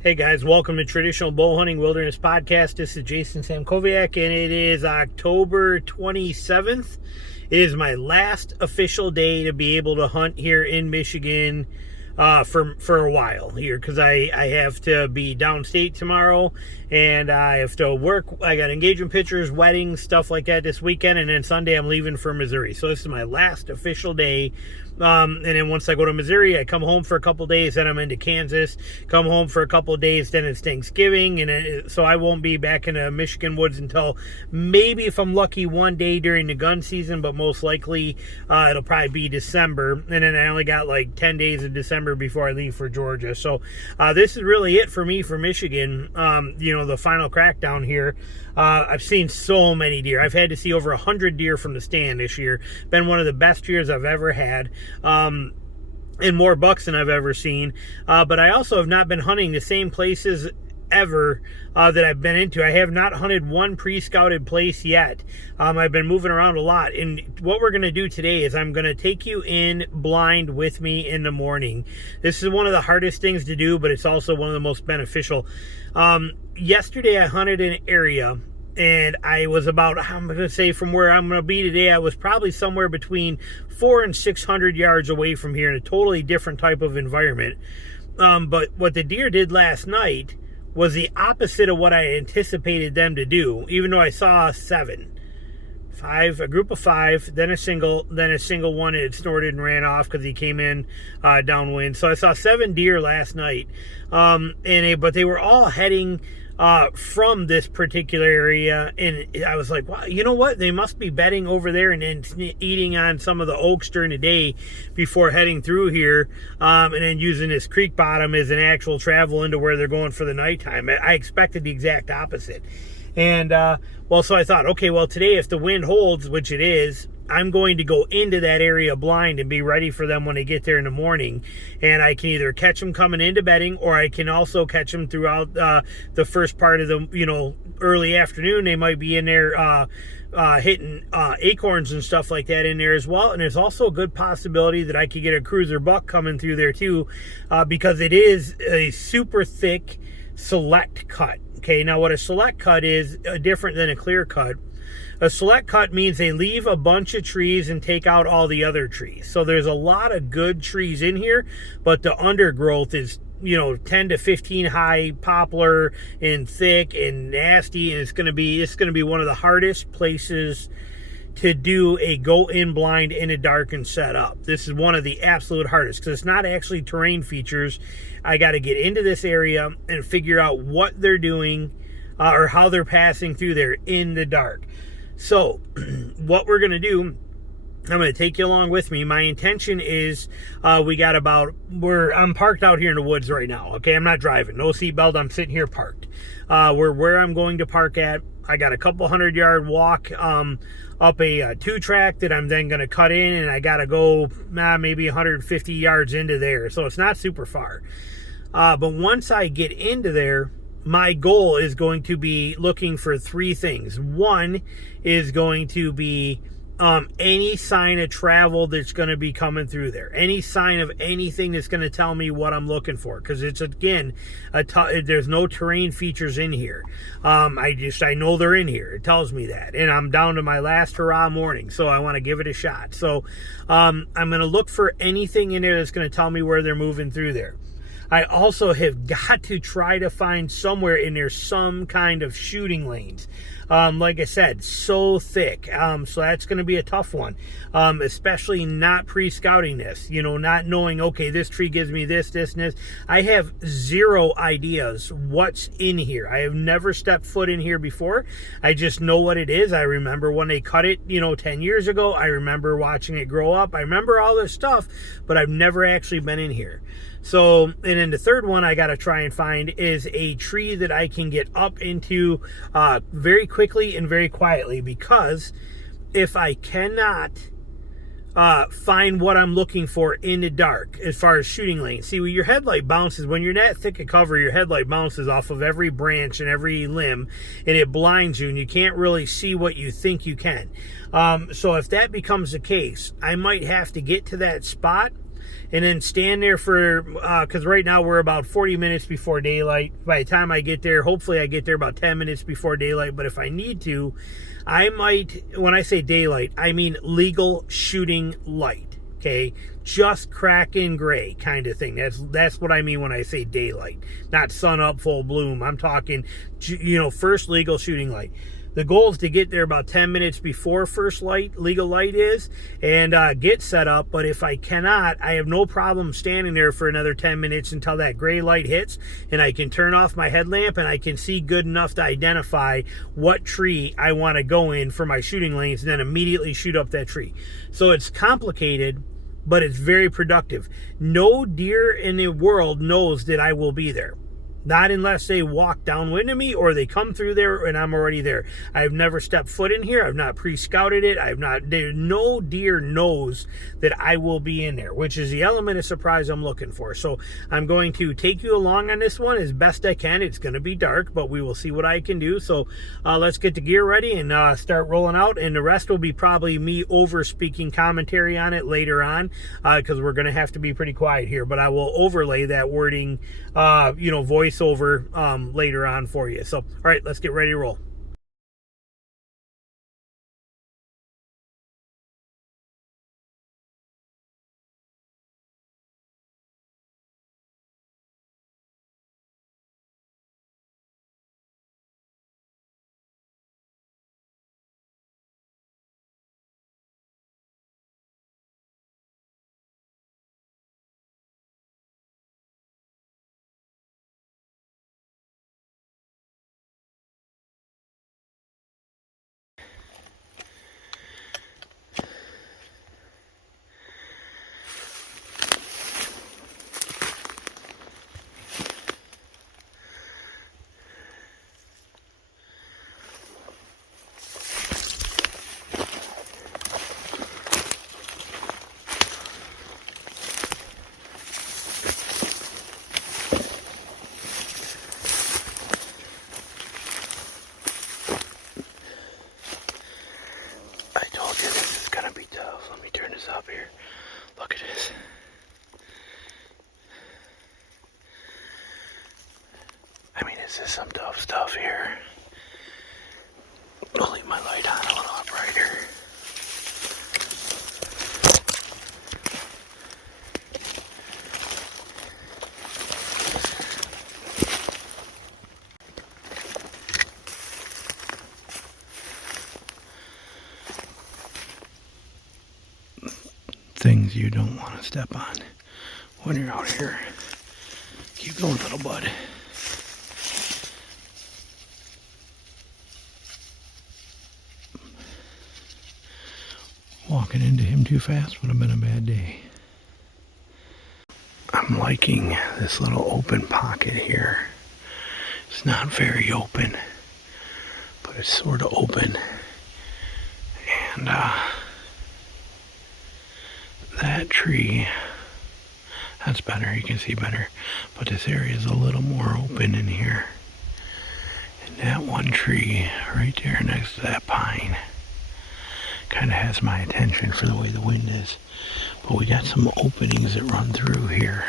Hey guys, welcome to Traditional Bow Hunting Wilderness Podcast. This is Jason Samkoviak, and it is October 27th. It is my last official day to be able to hunt here in Michigan for a while here, because I have to be downstate tomorrow, and I have to work. I got engagement pictures, weddings, stuff like that this weekend, and then Sunday I'm leaving for Missouri. So this is my last official day. And then once I go to Missouri, I come home for a couple days, then I'm into Kansas, come home for a couple days, then it's Thanksgiving, and so I won't be back in the Michigan woods until maybe, if I'm lucky, one day during the gun season, but most likely it'll probably be December, and then I only got like 10 days of December before I leave for Georgia. So this is really it for me for Michigan. The final crackdown here. I've seen so many deer. I've had to see over 100 deer from the stand this year. Been one of the best years I've ever had. And more bucks than I've ever seen. But I also have not been hunting the same places ever that I've been into. I have not hunted one pre-scouted place yet. I've been moving around a lot. And what we're going to do today is I'm going to take you in blind with me in the morning. This is one of the hardest things to do, but it's also one of the most beneficial. Yesterday I hunted an area, and I was about, I'm going to say, from where I'm going to be today, I was probably somewhere between 400 and 600 yards away from here in a totally different type of environment. But what the deer did last night was the opposite of what I anticipated them to do, even though I saw a group of five, then a single one had snorted and ran off because he came in downwind. So I saw 7 deer last night, but they were all heading from this particular area, and I was like, wow, you know what? They must be bedding over there and then eating on some of the oaks during the day before heading through here, and then using this creek bottom as an actual travel into where they're going for the nighttime. I expected the exact opposite. And, so I thought, okay, well, today, if the wind holds, which it is, I'm going to go into that area blind and be ready for them when they get there in the morning. And I can either catch them coming into bedding, or I can also catch them throughout the first part of the, early afternoon. They might be in there hitting acorns and stuff like that in there as well. And there's also a good possibility that I could get a cruiser buck coming through there too, because it is a super thick select cut. Okay, now what a select cut is different than a clear cut. A select cut means they leave a bunch of trees and take out all the other trees. So there's a lot of good trees in here, but the undergrowth is 10 to 15 high poplar and thick and nasty, and it's going to be one of the hardest places to do a go in blind in a darkened setup. This is one of the absolute hardest, because it's not actually terrain features. I got to get into this area and figure out what they're doing or how they're passing through there in the dark. So what we're going to do, I'm going to take you along with me. My intention is I'm parked out here in the woods right now. Okay, I'm not driving. No seatbelt. I'm sitting here parked. Where I'm going to park at, I got a couple 100-yard walk up a 2-track that I'm then going to cut in, and I got to go maybe 150 yards into there. So it's not super far. But once I get into there, my goal is going to be looking for 3 things. One is going to be any sign of travel that's going to be coming through there. Any sign of anything that's going to tell me what I'm looking for. Because it's, again, there's no terrain features in here. I know they're in here. It tells me that. And I'm down to my last hurrah morning, so I want to give it a shot. So I'm going to look for anything in there that's going to tell me where they're moving through there. I also have got to try to find somewhere in there some kind of shooting lanes. Like I said, so thick. So that's going to be a tough one, especially not pre-scouting this, not knowing, okay, this tree gives me this, and this. I have 0 ideas what's in here. I have never stepped foot in here before. I just know what it is. I remember when they cut it, 10 years ago. I remember watching it grow up. I remember all this stuff, but I've never actually been in here. So, and then the third one I got to try and find is a tree that I can get up into very quickly and very quietly, because if I cannot find what I'm looking for in the dark as far as shooting lane. See, when your headlight bounces, when you're that thick of cover, your headlight bounces off of every branch and every limb, and it blinds you, and you can't really see what you think you can. So if that becomes the case, I might have to get to that spot and then stand there for, because right now we're about 40 minutes before daylight. By the time I get there, hopefully I get there about 10 minutes before daylight, but if I need to, I might, when I say daylight, I mean legal shooting light, okay? Just cracking gray kind of thing. That's what I mean when I say daylight, not sun up full bloom. I'm talking, first legal shooting light. The goal is to get there about 10 minutes before first legal light is, and get set up. But if I cannot, I have no problem standing there for another 10 minutes until that gray light hits, and I can turn off my headlamp and I can see good enough to identify what tree I want to go in for my shooting lanes, and then immediately shoot up that tree. So it's complicated, but it's very productive. No deer in the world knows that I will be there. Not unless they walk downwind of me or they come through there and I'm already there. I've never stepped foot in here. I've not pre-scouted it. No deer knows that I will be in there, which is the element of surprise I'm looking for. So I'm going to take you along on this one as best I can. It's going to be dark, but we will see what I can do. So let's get the gear ready and start rolling out. And the rest will be probably me over speaking commentary on it later on, because we're going to have to be pretty quiet here. But I will overlay that wording, voice over later on for you. So all right, let's get ready to roll. Up here. Look at this. I mean, this is some tough stuff here. I'll leave my light on a little brighter. Things you don't want to step on when you're out here. Keep going, little bud. Walking into him too fast would have been a bad day. I'm liking this little open pocket here. It's not very open, but it's sort of open. And that tree, that's better, you can see better, but this area is a little more open in here. And that one tree right there next to that pine kind of has my attention for the way the wind is. But we got some openings that run through here.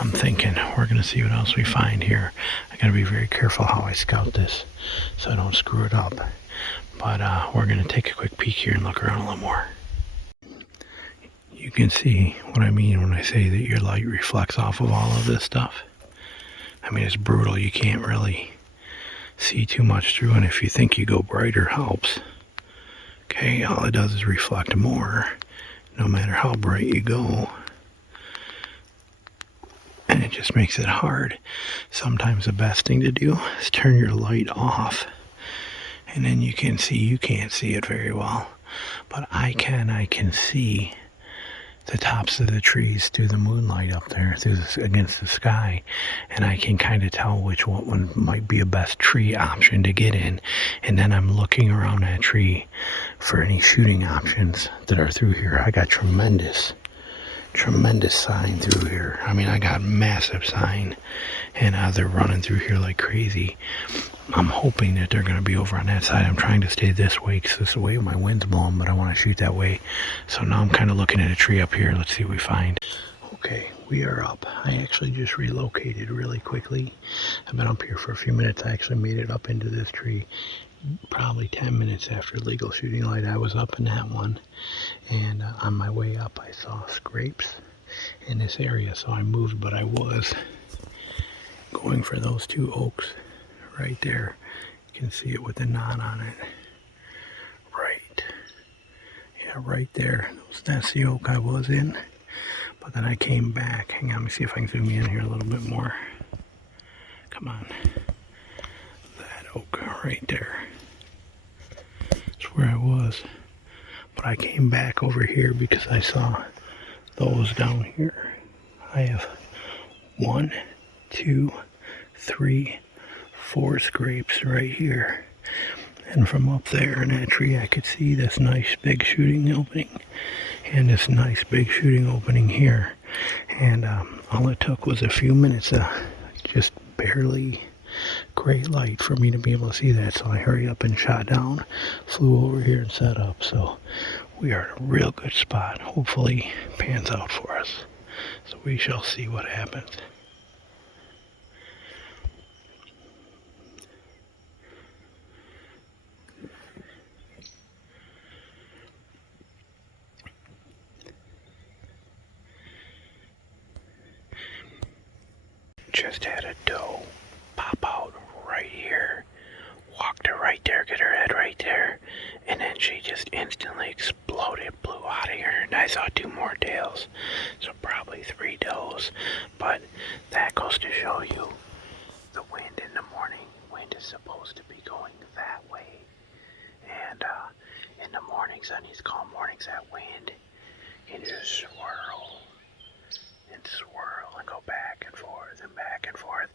I'm thinking we're going to see what else we find here. I got to be very careful how I scout this so I don't screw it up. But we're going to take a quick peek here and look around a little more. You can see what I mean when I say that your light reflects off of all of this stuff. I mean, it's brutal. You can't really see too much through, and if you think you go brighter helps, okay, all it does is reflect more, no matter how bright you go. And it just makes it hard. Sometimes the best thing to do is turn your light off, and then you can see. You can't see it very well, but I can see the tops of the trees through the moonlight up there, against the sky, and I can kind of tell which one might be a best tree option to get in. And then I'm looking around that tree for any shooting options that are through here. I got tremendous tremendous sign through here. I mean, I got massive sign, and they're running through here like crazy. I'm hoping that they're going to be over on that side. I'm trying to stay this way because this is the way my wind's blowing, but I want to shoot that way. So now I'm kind of looking at a tree up here. Let's see what we find. Okay, we are up. I actually just relocated really quickly. I've been up here for a few minutes. I actually made it up into this tree probably 10 minutes after legal shooting light. I was up in that one, and on my way up I saw scrapes in this area, so I moved, but I was going for those 2 oaks right there. You can see it with the knot on it. Right. Yeah, right there. That's the oak I was in. But then I came back. Hang on, let me see if I can zoom in here a little bit more. Come on. That oak right there. That's where I was. But I came back over here because I saw those down here. I have 1, 2, 3, 4 scrapes right here. And from up there in that tree I could see this nice big shooting opening and this nice big shooting opening here. And all it took was a few minutes of just barely great light for me to be able to see that. So I hurried up and shot down, flew over here and set up. So we are in a real good spot. Hopefully it pans out for us. So we shall see what happens. Just had a doe pop out right here, walked her right there, get her head right there, and then she just instantly exploded, blew out of here, and I saw 2 more tails, so probably 3 does, but that goes to show you the wind in the morning. Wind is supposed to be going that way, and in the mornings, on these calm mornings, that wind can just swirl and swirl and go back and forth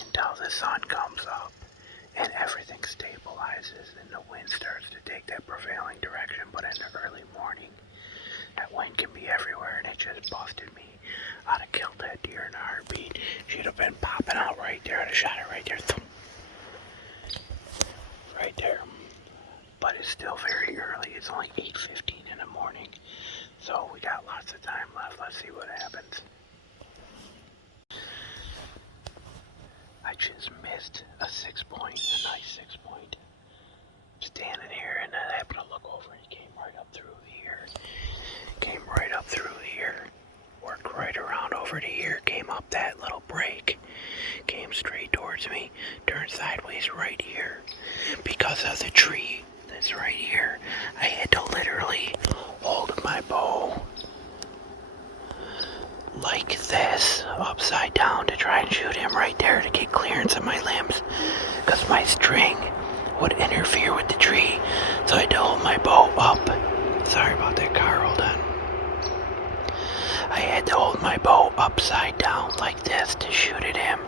until the sun comes up and everything stabilizes and the wind starts to take that prevailing direction. But in the early morning, that wind can be everywhere, and it just busted me. I'd have killed that deer in a heartbeat. She'd have been popping out right there. I'd have shot her right there. Right there. But it's still very early. It's only 8:15 in the morning. So we got lots of time left. Let's see what happens. I just missed a 6-point, a nice 6-point. Standing here, and I happened to look over, and he came right up through here. Came right up through here. Worked right around over to here. Came up that little break. Came straight towards me. Turned sideways right here. Because of the tree that's right here, I had to literally hold my bow like this, upside down, to try and shoot him right there to get clearance of my limbs, because my string would interfere with the tree. So I had to hold my bow up. Sorry about that car, hold on. I had to hold my bow upside down like this to shoot at him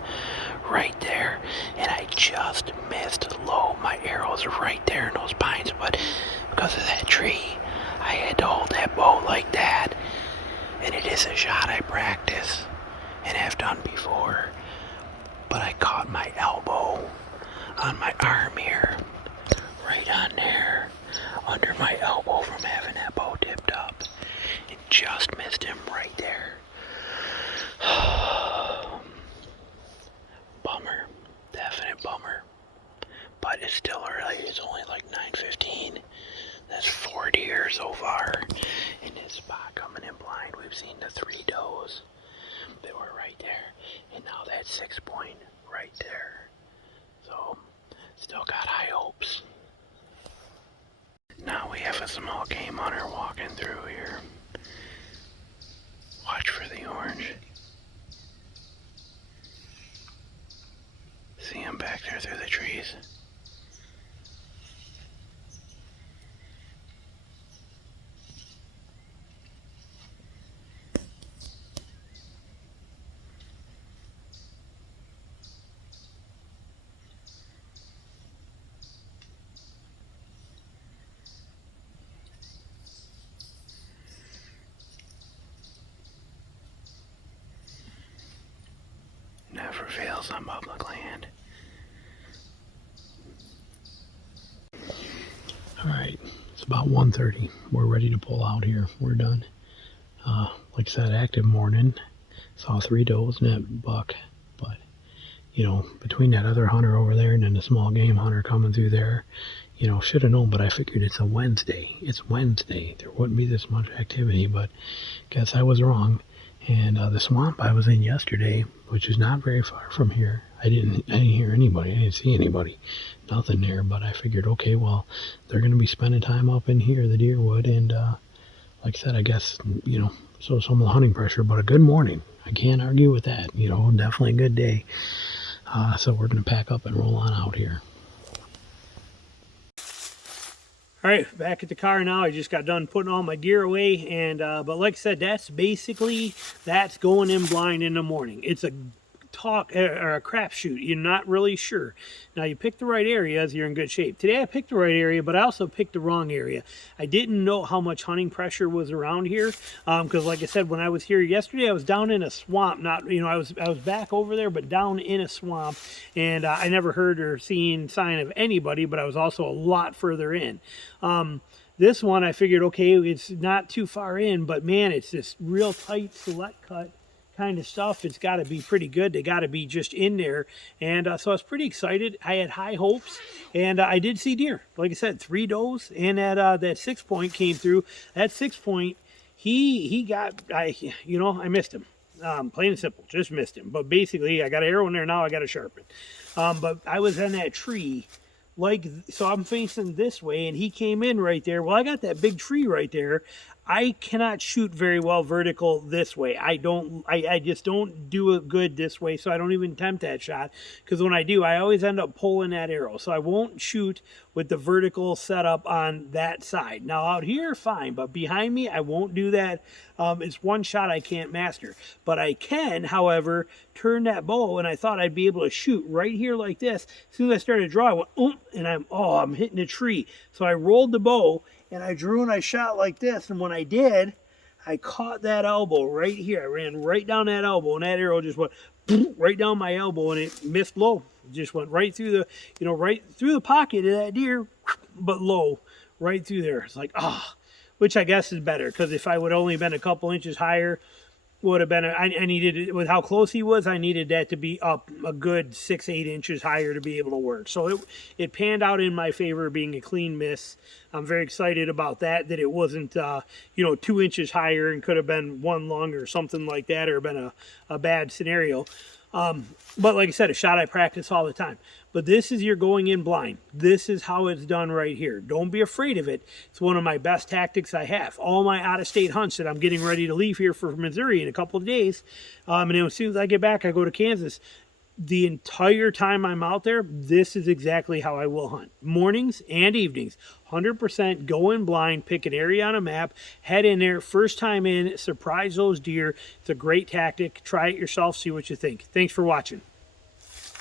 right there, and I just missed low. My arrow's right there in those pines, but because of that tree, I had to hold that bow like that. And it is a shot I practice and have done before, but I caught my elbow on my arm here, right on there, under my elbow from having that bow tipped up, and just missed him right there. Bummer, definite bummer, but it's still early. It's only like 9:15. That's 4 deer so far in this spot coming in blind. We've seen the 3 does that were right there, and now that 6-point right there. So still got high hopes. Now we have a small game hunter walking through here. Watch for the orange. See him back there through the trees. for fails on public land. Alright, it's about 1:30. We're ready to pull out here. We're done. Like I said, active morning. Saw 3 does and that buck. But, you know, between that other hunter over there and then the small game hunter coming through there, you know, should have known, but I figured it's a Wednesday. It's Wednesday. There wouldn't be this much activity, but guess I was wrong. And the swamp I was in yesterday, which is not very far from here, I didn't hear anybody. I didn't see anybody. Nothing there, but I figured, okay, well, they're going to be spending time up in here, the deer would, and like I said, I guess, you know, so some of the hunting pressure, but a good morning. I can't argue with that. You know, definitely a good day. So we're going to pack up and roll on out here. All right, back at the car now. I just got done putting all my gear away, and but like I said, that's going in blind in the morning. It's a or a crapshoot. You're not really sure. Now you pick the right areas, you're in good shape. Today I picked the right area, but I also picked the wrong area. I didn't know how much hunting pressure was around here, because like I said, when I was here yesterday, I was down in a swamp. Not, you know, I was back over there, but down in a swamp, and I never heard or seen sign of anybody. But I was also a lot further in. This one, I figured, okay, it's not too far in, but man, it's this real tight select cut kind of stuff. It's got to be pretty good. They got to be just in there, and so I was pretty excited. I had high hopes, and I did see deer. Like I said, 3 does, and that 6 point came through. That 6 point, he got, I missed him. Plain and simple, just missed him. But basically, I got an arrow in there now. I got to sharpen. But I was in that tree. So I'm facing this way, and he came in right there. Well, I got that big tree right there. I cannot shoot very well vertical this way. I just don't do it good this way, so I don't even attempt that shot, because when I do, I always end up pulling that arrow. So I won't shoot with the vertical setup on that side. Now out here, fine, but behind me, I won't do that. It's one shot I can't master, but I can, however, turn that bow, and I thought I'd be able to shoot right here like this. As soon as I started to draw, I went, and I'm hitting a tree. So I rolled the bow, and I drew and I shot like this, and when I did, I caught that elbow right here. I ran right down that elbow, and that arrow just went right down my elbow, and it missed low. It just went right through the, right through the pocket of that deer, but low, right through there. It's like, which I guess is better, because if I would only been a couple inches higher, would have been, I needed it, with how close he was, I needed that to be up a good 6-8 inches higher to be able to work. So it panned out in my favor, being a clean miss. I'm very excited about that it wasn't 2 inches higher and could have been 1 longer or something like that, or been a bad scenario. But like I said, a shot I practice all the time. But this is your going in blind. This is how it's done right here. Don't be afraid of it. It's one of my best tactics I have. All my out-of-state hunts that I'm getting ready to leave here for Missouri in a couple of days, and then as soon as I get back, I go to Kansas. The entire time I'm out there, this is exactly how I will hunt. Mornings and evenings. 100% go in blind, pick an area on a map, head in there, first time in, surprise those deer. It's a great tactic. Try it yourself, see what you think. Thanks for watching.